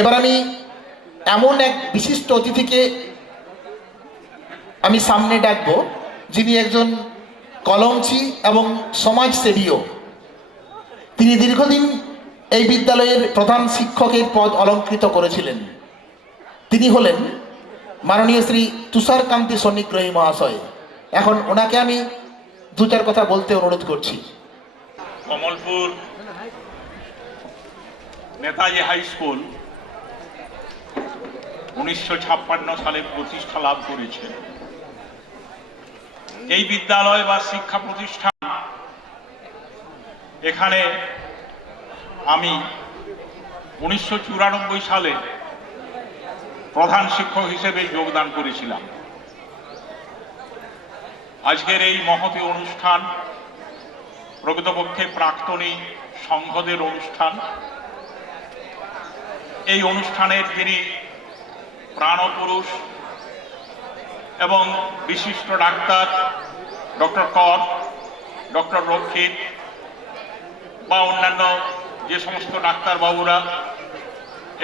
এবার আমি এমন এক বিশিষ্ট অতিথিকে আমি সামনে ডাকবো, যিনি একজন কলমচি এবং সমাজসেবীও। তিনি দীর্ঘদিন এই বিদ্যালয়ের প্রধান শিক্ষকের পদ অলঙ্কৃত করেছিলেন। তিনি হলেন মাননীয় শ্রী তুষারকান্তি সন্নিগ্রহী মহাশয়। এখন ওনাকে আমি দু চার কথা বলতে অনুরোধ করছি। কমলপুর নেতাজি হাই স্কুল 1956 সালে প্রতিষ্ঠা লাভ করেছে। এই বিদ্যালয় বা শিক্ষা প্রতিষ্ঠান, এখানে আমি 1994 সালে প্রধান শিক্ষক হিসেবে যোগদান করেছিলাম। আজকের এই মহতী অনুষ্ঠান প্রকৃতপক্ষে প্রাক্তনী সংঘদের অনুষ্ঠান। এই অনুষ্ঠানের যিনি প্রাণপুরুষ এবং বিশিষ্ট ডাক্তার ডক্টর কর, ডক্টর রক্ষিত বা অন্যান্য যে সমস্ত ডাক্তারবাবুরা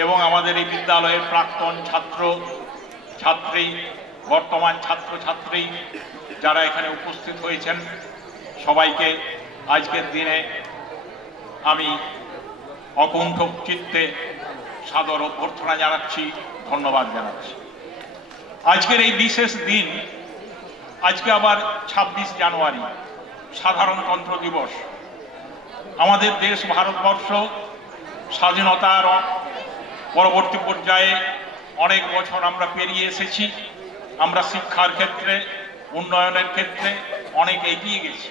এবং আমাদের এই বিদ্যালয়ের প্রাক্তন ছাত্র ছাত্রী, বর্তমান ছাত্রছাত্রী যারা এখানে উপস্থিত হয়েছেন, সবাইকে আজকের দিনে আমি অকুণ্ঠ চিত্তে সাদর অভ্যর্থনা জানাচ্ছি, ধন্যবাদ জানাচ্ছি। আজকের এই বিশেষ দিন, আজকে আবার 26 জানুয়ারি সাধারণতন্ত্র দিবস। আমাদের দেশ ভারতবর্ষ স্বাধীনতার পরবর্তী পর্যায়ে অনেক বছর আমরা পেরিয়ে এসেছি। আমরা শিক্ষার ক্ষেত্রে, উন্নয়নের ক্ষেত্রে অনেক এগিয়ে গেছি।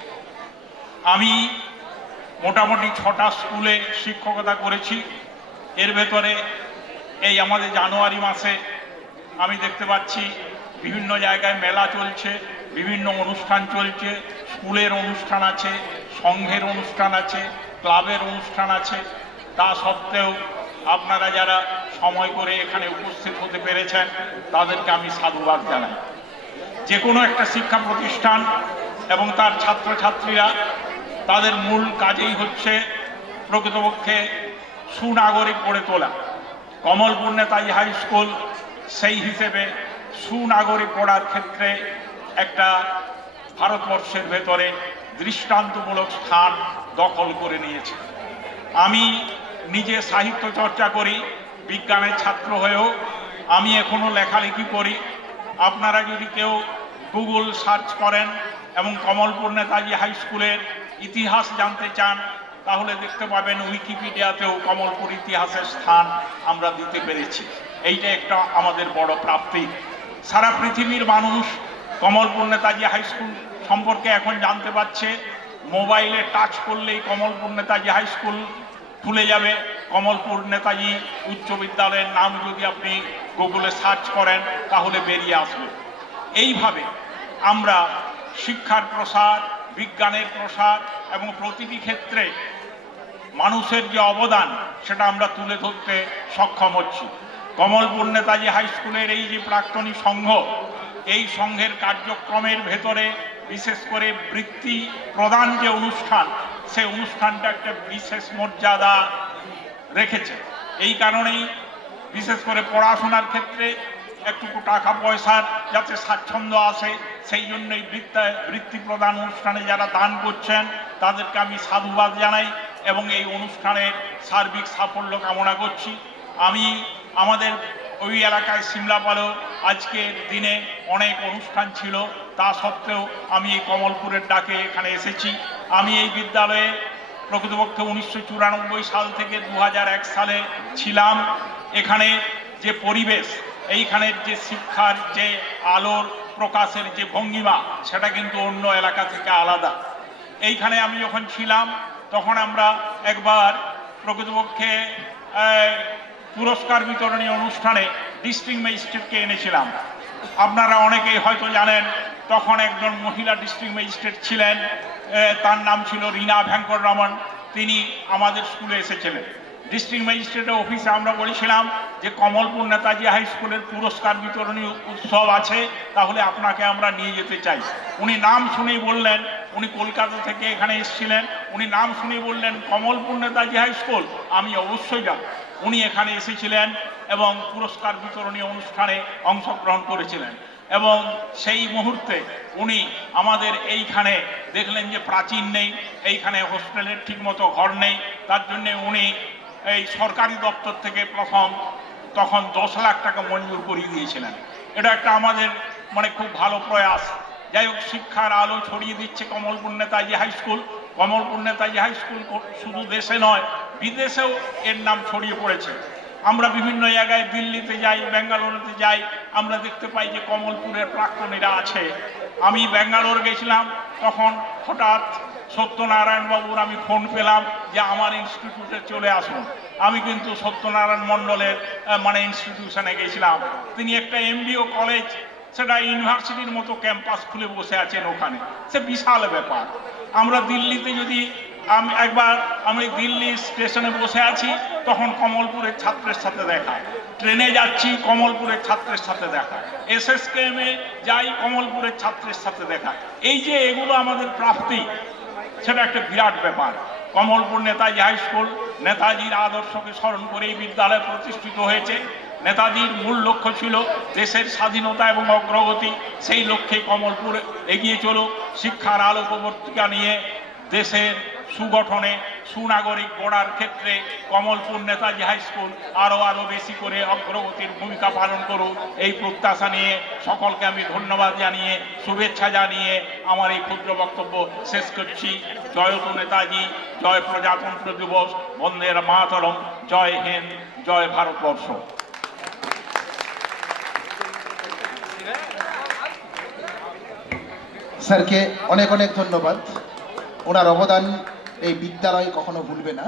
আমি মোটামুটি 6টা স্কুলে শিক্ষকতা করেছি। এর ভেতরে এই আমাদের জানুয়ারি মাসে আমি দেখতে পাচ্ছি বিভিন্ন জায়গায় মেলা চলছে, বিভিন্ন অনুষ্ঠান চলছে, স্কুলের অনুষ্ঠান আছে, সংঘের অনুষ্ঠান আছে, ক্লাবের অনুষ্ঠান আছে। তা সত্ত্বেও আপনারা যারা সময় করে এখানে উপস্থিত হতে পেরেছেন, তাদেরকে আমি সাধুবাদ জানাই। যে কোনো একটা শিক্ষা প্রতিষ্ঠান এবং তার ছাত্রছাত্রীরা, তাদের মূল কাজেই হচ্ছে প্রকৃতপক্ষে সুনাগরিক গড়ে তোলা। কমলপুর নেতাজি হাই স্কুল সেই হিসেবে সুনাগরিক গড়ার ক্ষেত্রে একটা ভারতবর্ষের ভেতরে দৃষ্টান্তমূলক স্থান দখল করে নিয়েছে। আমি নিজে সাহিত্য চর্চা করি, বিজ্ঞানের ছাত্র হয়েও আমি এখনো লেখালেখি করি। আপনারা যদি কেউ গুগল সার্চ করেন এবং কমলপুর নেতাজি হাই স্কুলের ইতিহাস জানতে চান, তাহলে দেখতে পাবেন উইকিপিডিয়াতেও কমলপুর ইতিহাসের স্থান আমরা দিতে পেরেছি। এইটা একটা আমাদের বড় প্রাপ্তি। সারা পৃথিবীর মানুষ কমলপুর নেতাজি হাই স্কুল সম্পর্কে এখন জানতে পারছে। মোবাইলে টাচ করলেই কমলপুর নেতাজি হাই স্কুল খুলে যাবে। কমলপুর নেতাজি উচ্চ বিদ্যালয়ের নাম যদি আপনি গুগলে সার্চ করেন, তাহলে বেরিয়ে আসবে। এইভাবে আমরা শিক্ষার প্রসার, বিজ্ঞানের প্রসার এবং প্রতিটি ক্ষেত্রে মানুষের যে অবদান, সেটা আমরা তুলে ধরতে সক্ষম হচ্ছি। কমলপুর নেতাজি হাই স্কুলের এই যে প্রাক্তনী সংঘ, এই সংঘের কার্যক্রমের ভেতরে বিশেষ করে বৃত্তি প্রদান যে অনুষ্ঠান, সেই অনুষ্ঠানটা একটা বিশেষ মর্যাদা রেখেছে। এই কারণেই বিশেষ করে পড়াশোনার ক্ষেত্রে একটু টাকা পয়সার যাতে স্বাচ্ছন্দ্য আসে, সেই জন্যই বৃত্তি প্রদান অনুষ্ঠানে যারা দান করছেন, তাদেরকে আমি সাধুবাদ জানাই এবং এই অনুষ্ঠানের সার্বিক সাফল্য কামনা করছি। আমি আমাদের ওই এলাকায় সিমলাপালেও আজকের দিনে অনেক অনুষ্ঠান ছিল, তা সত্ত্বেও আমি এই কমলপুরের ডাকে এখানে এসেছি। আমি এই বিদ্যালয়ে প্রকৃতপক্ষে 1994 সাল থেকে 2001 সালে ছিলাম। এখানে যে পরিবেশ, এইখানের যে শিক্ষার যে আলোর প্রকাশের যে ভঙ্গিমা, সেটা কিন্তু অন্য এলাকা থেকে আলাদা। এইখানে আমি যখন ছিলাম, তখন আমরা একবার প্রকৃতপক্ষে পুরস্কার বিতরণী অনুষ্ঠানে ডিস্ট্রিক্ট ম্যাজিস্ট্রেটকে এনেছিলাম। আপনারা অনেকেই হয়তো জানেন, তখন একজন মহিলা ডিস্ট্রিক্ট ম্যাজিস্ট্রেট ছিলেন, তার নাম ছিল রীনা ভেঙ্কট রমন। তিনি আমাদের স্কুলে এসেছিলেন। ডিস্ট্রিক্ট ম্যাজিস্ট্রেটের অফিসে আমরা বলেছিলাম যে কমলপুর নেতাজি হাই স্কুলের পুরস্কার বিতরণী উৎসব আছে, তাহলে আপনাকে আমরা নিয়ে যেতে চাই। উনি নাম শুনেই বললেন, উনি কলকাতা থেকে এখানে এসেছিলেন, উনি নাম শুনেই বললেন কমলপুর নেতাজি হাই স্কুল, আমি অবশ্যই যাব। উনি এখানে এসেছিলেন এবং পুরস্কার বিতরণী অনুষ্ঠানে অংশগ্রহণ করেছিলেন। এবং সেই মুহূর্তে উনি আমাদের এইখানে দেখলেন যে প্রাচীন নেই, এইখানে হোস্টেলের ঠিকমতো ঘর নেই, তার জন্যে উনি এই সরকারি দপ্তর থেকে তখন 10 লাখ টাকা মঞ্জুর করিয়ে দিয়েছিলেন। এটা একটা আমাদের মানে খুব ভালো প্রয়াস। যাই হোক, শিক্ষার আলো ছড়িয়ে দিচ্ছে Kamalpur Netaji high school. Kamalpur Netaji high school শুধু দেশে নয়, বিদেশেও এর নাম ছড়িয়ে পড়েছে। আমরা বিভিন্ন জায়গায় দিল্লিতে যাই, ব্যাঙ্গালোরেতে যাই, আমরা দেখতে পাই যে কমলপুরের প্রাক্তনীরা আছে। আমি ব্যাঙ্গালোর গেছিলাম, তখন হঠাৎ সত্যনারায়ণ বাবুর আমি ফোন পেলাম যে আমার ইনস্টিটিউটে চলে আসুন। আমি কিন্তু সত্যনারায়ণ মণ্ডলের ইনস্টিটিউশনে গেছিলাম। তিনি একটা এমবিও কলেজ, সেটা ইউনিভার্সিটির মতো ক্যাম্পাস খুলে বসে আছেন ওখানে, সে বিশাল ব্যাপার। আমরা দিল্লিতে যদি আমি দিল্লি স্টেশনে বসে আছি, তখন কমলপুরের ছাত্রের সাথে দেখা, ট্রেনে যাচ্ছি কমলপুরের ছাত্রের সাথে দেখা, এসএসকেএমে যাই কমলপুরের ছাত্রের সাথে দেখা। এই যে এগুলো আমাদের প্রাপ্তি, সেটা একটা বিরাট ব্যাপার। কমলপুর নেতাজি হাই স্কুল নেতাজির আদর্শকে স্মরণ করে এই বিদ্যালয় প্রতিষ্ঠিত হয়েছে। নেতাজির মূল লক্ষ্য ছিল দেশের স্বাধীনতা এবং অগ্রগতি। সেই লক্ষ্যে কমলপুর এগিয়ে চলুক। শিক্ষার আলোকবর্তিকা নিয়ে দেশের সুগঠনে, সুনাগরিক গড়ার ক্ষেত্রে কমলপুর নেতাজি হাই স্কুল আরো বেশি করে অগ্রগতির ভূমিকা পালন করুক, এই প্রত্যাশা নিয়ে সকলকে আমি ধন্যবাদ জানিয়ে, শুভেচ্ছা জানিয়ে আমার এই ক্ষুদ্র বক্তব্য শেষ করছি। জয়তু নেতাজি, জয় প্রজাতন্ত্র দিবস, বন্দে মাতরম, জয় হিন্দ, জয় ভারতবর্ষ। স্যারকে অনেক অনেক ধন্যবাদ। ওনার অবদান এই বিদ্যালয় কখনো ভুলবে না।